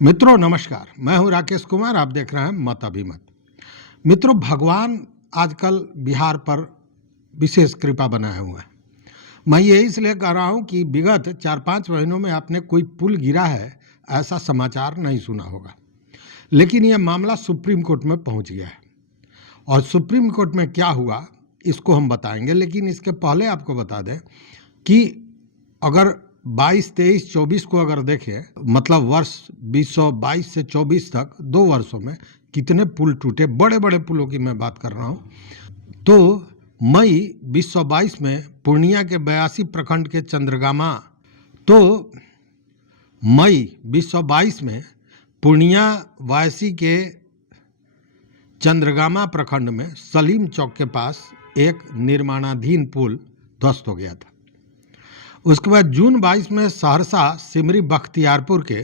मित्रों नमस्कार, मैं हूं राकेश कुमार। आप देख रहे हैं मत अभिमत। मित्रों, भगवान आजकल बिहार पर विशेष कृपा बनाए हुए हैं। मैं ये इसलिए कह रहा हूं कि विगत 4-5 महीनों में आपने कोई पुल गिरा है ऐसा समाचार नहीं सुना होगा, लेकिन यह मामला सुप्रीम कोर्ट में पहुंच गया है। और सुप्रीम कोर्ट में क्या हुआ इसको हम बताएंगे, लेकिन इसके पहले आपको बता दें कि अगर 22, 23, 24 को अगर देखें, मतलब वर्ष 2022 से 24 तक 2 वर्षों में कितने पुल टूटे, बड़े बड़े पुलों की मैं बात कर रहा हूं। तो मई 2022 में पूर्णिया के 82 प्रखंड के चंद्रगामा मई 2022 में पूर्णिया वायसी के चंद्रगामा प्रखंड में सलीम चौक के पास एक निर्माणाधीन पुल ध्वस्त हो गया था। उसके बाद जून 22 में सहरसा सिमरी बख्तियारपुर के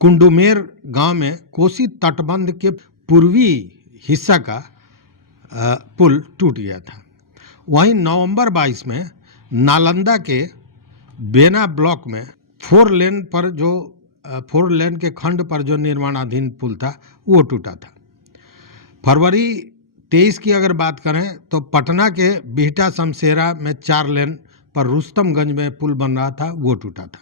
कुंडुमेर गांव में कोसी तटबंध के पूर्वी हिस्सा का पुल टूट गया था। वहीं नवंबर 22 में नालंदा के बेना ब्लॉक में 4 लेन के खंड पर जो निर्माणाधीन पुल था वो टूटा था। फरवरी 23 की अगर बात करें तो पटना के बिहटा शमशेरा में 4 लेन पर रुस्तमगंज में पुल बन रहा था, वो टूटा था।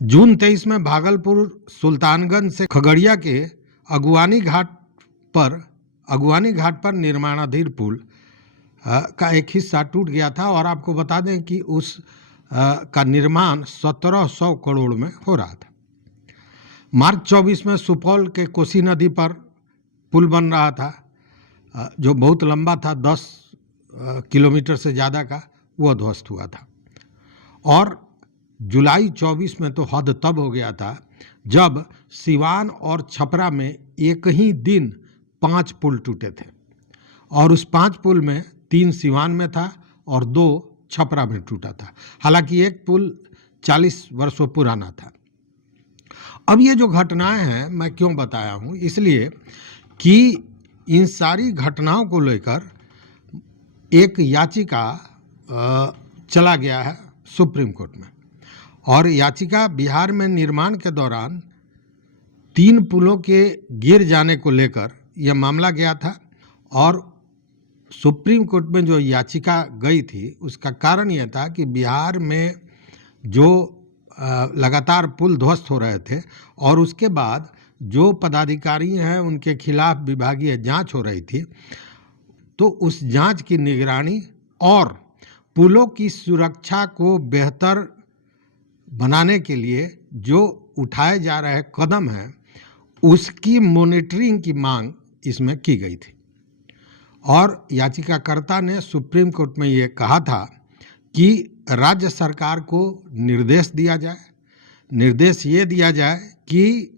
जून 23 में भागलपुर सुल्तानगंज से खगड़िया के अगुवानी घाट पर निर्माणाधीन पुल का एक हिस्सा टूट गया था। और आपको बता दें कि उस का निर्माण 1700 करोड़ में हो रहा था। मार्च 24 में सुपौल के कोसी नदी पर पुल बन रहा था, जो बहुत लंबा था, 10 किलोमीटर से ज़्यादा का, वो ध्वस्त हुआ था। और जुलाई 24 में तो हद तब हो गया था जब सिवान और छपरा में एक ही दिन 5 पुल टूटे थे। और उस 5 पुल में 3 सिवान में था और 2 छपरा में टूटा था। हालांकि एक पुल 40 वर्षों पुराना था। अब ये जो घटनाएं हैं मैं क्यों बताया हूँ, इसलिए कि इन सारी घटनाओं को लेकर एक याचिका चला गया है सुप्रीम कोर्ट में। और याचिका बिहार में निर्माण के दौरान 3 पुलों के गिर जाने को लेकर यह मामला गया था। और सुप्रीम कोर्ट में जो याचिका गई थी उसका कारण यह था कि बिहार में जो लगातार पुल ध्वस्त हो रहे थे और उसके बाद जो पदाधिकारी हैं उनके खिलाफ विभागीय जांच हो रही थी, तो उस जांच की निगरानी और पुलों की सुरक्षा को बेहतर बनाने के लिए जो उठाए जा रहे कदम हैं उसकी मॉनिटरिंग की मांग इसमें की गई थी। और याचिकाकर्ता ने सुप्रीम कोर्ट में ये कहा था कि राज्य सरकार को निर्देश दिया जाए कि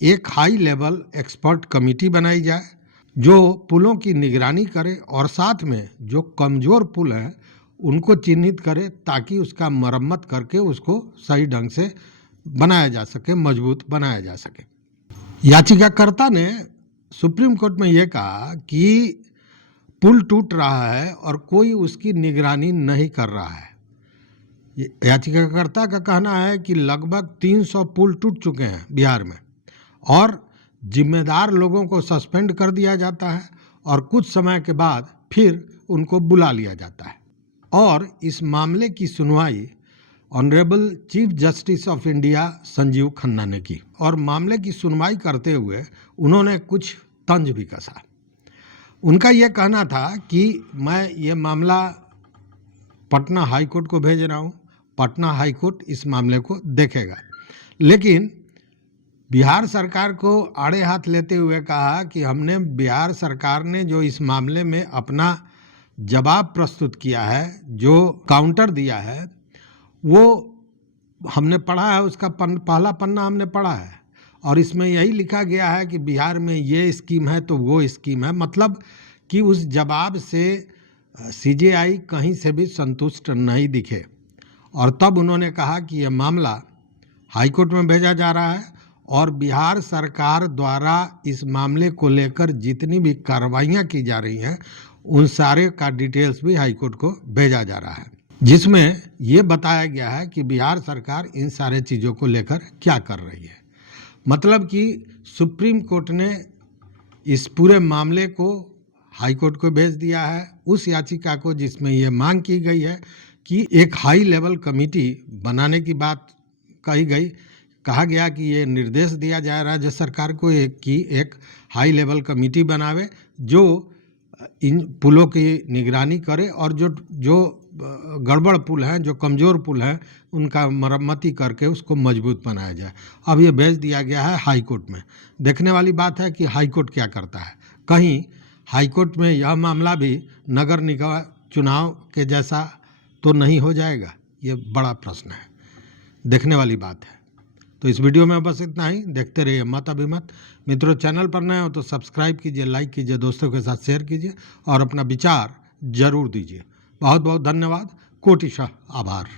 एक हाई लेवल एक्सपर्ट कमेटी बनाई जाए जो पुलों की निगरानी करे और साथ में जो कमज़ोर पुल हैं उनको चिन्हित करे, ताकि उसका मरम्मत करके उसको सही ढंग से बनाया जा सके, मजबूत बनाया जा सके। याचिकाकर्ता ने सुप्रीम कोर्ट में ये कहा कि पुल टूट रहा है और कोई उसकी निगरानी नहीं कर रहा है। याचिकाकर्ता का कहना है कि लगभग 300 पुल टूट चुके हैं बिहार में और जिम्मेदार लोगों को सस्पेंड कर दिया जाता है और कुछ समय के बाद फिर उनको बुला लिया जाता है। और इस मामले की सुनवाई honourable chief justice of India Sanjeev Khanna ने की। और मामले की सुनवाई करते हुए उन्होंने कुछ तंज भी कसा। उनका यह कहना था कि मैं ये मामला पटना हाई कोर्ट को भेज रहा हूँ, पटना हाई कोर्ट इस मामले को देखेगा। लेकिन बिहार सरकार को आड़े हाथ लेते हुए कहा कि हमने बिहार सरकार ने जो इस मामले में अपना जवाब प्रस्तुत किया है, जो काउंटर दिया है, वो हमने पढ़ा है, उसका पहला पन्ना हमने पढ़ा है और इसमें यही लिखा गया है कि बिहार में ये स्कीम है तो वो स्कीम है। मतलब कि उस जवाब से सीजेआई कहीं से भी संतुष्ट नहीं दिखे। और तब उन्होंने कहा कि यह मामला हाई कोर्ट में भेजा जा रहा है और बिहार सरकार द्वारा इस मामले को लेकर जितनी भी कार्रवाइयाँ की जा रही हैं उन सारे का डिटेल्स भी हाई कोर्ट को भेजा जा रहा है, जिसमें ये बताया गया है कि बिहार सरकार इन सारे चीज़ों को लेकर क्या कर रही है। मतलब कि सुप्रीम कोर्ट ने इस पूरे मामले को हाई कोर्ट को भेज दिया है, उस याचिका को जिसमें ये मांग की गई है कि एक हाई लेवल कमेटी बनाने की बात कही गई। कहा गया कि ये निर्देश दिया जा रहा है राज्य सरकार को कि एक हाई लेवल कमेटी बनावे जो इन पुलों की निगरानी करे और जो जो गड़बड़ पुल हैं, जो कमज़ोर पुल हैं, उनका मरम्मती करके उसको मजबूत बनाया जाए। अब ये भेज दिया गया है हाई कोर्ट में। देखने वाली बात है कि हाई कोर्ट क्या करता है। कहीं हाई कोर्ट में यह मामला भी नगर निगम चुनाव के जैसा तो नहीं हो जाएगा, ये बड़ा प्रश्न है, देखने वाली बात है। तो इस वीडियो में बस इतना ही। देखते रहिए मत अभिमत। मित्रों, चैनल पर नए हो तो सब्सक्राइब कीजिए, लाइक कीजिए, दोस्तों के साथ शेयर कीजिए और अपना विचार जरूर दीजिए। बहुत बहुत धन्यवाद, कोटिशः आभार।